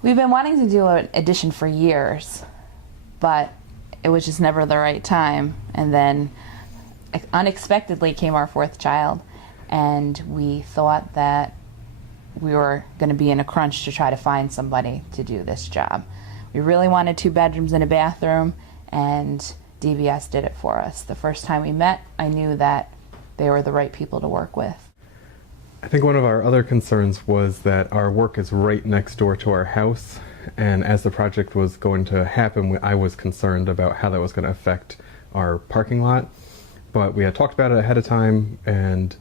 We've been wanting to do an addition for years, but it was just never the right time. And then unexpectedly came our fourth child, and we thought that we were going to be in a crunch to try to find somebody to do this job. We really wanted 2 bedrooms and a bathroom, and DBS did it for us. The first time we met, I knew that they were the right people to work with. I think one of our other concerns was that our work is right next door to our house, and as the project was going to happen, I was concerned about how that was going to affect our parking lot. But we had talked about it ahead of time, and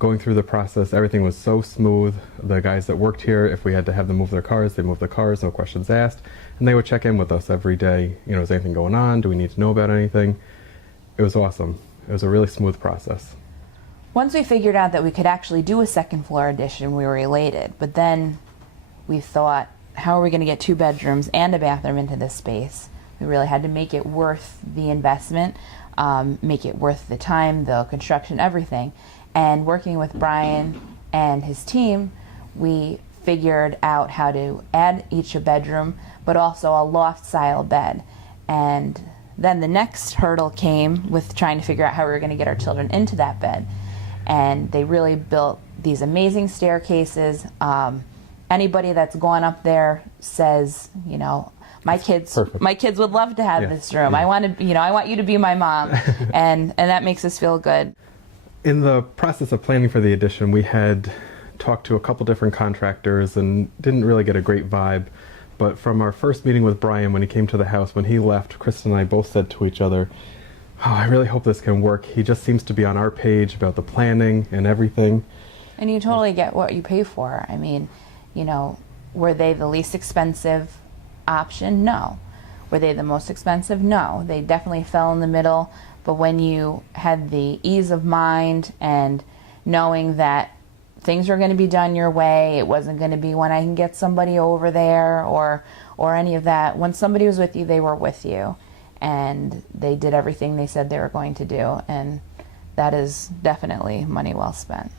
going through the process, everything was so smooth. The guys that worked here, if we had to have them move their cars, they moved their cars, no questions asked, and they would check in with us every day. You know, is anything going on? Do we need to know about anything? It was awesome. It was a really smooth process. Once we figured out that we could actually do a second floor addition, we were elated. But then we thought, how are we going to get 2 bedrooms and a bathroom into this space? We really had to make it worth the investment, make it worth the time, the construction, everything. And working with Brian and his team, we figured out how to add each a bedroom, but also a loft-style bed. And then the next hurdle came with trying to figure out how we were going to get our children into that bed. And they really built these amazing staircases. Anybody that's gone up there says, you know, my kids would love to have this room. I want you to be my mom, and that makes us feel good. In the process of planning for the addition, we had talked to a couple different contractors and didn't really get a great vibe. But from our first meeting with Brian, when he came to the house, when he left, Kristen and I both said to each other, oh, I really hope this can work. He just seems to be on our page about the planning and everything. And you totally get what you pay for. I mean, you know, were they the least expensive option? No. Were they the most expensive? No. They definitely fell in the middle. But when you had the ease of mind and knowing that things were going to be done your way, it wasn't going to be when I can get somebody over there or any of that. When somebody was with you, they were with you. And they did everything they said they were going to do, and that is definitely money well spent.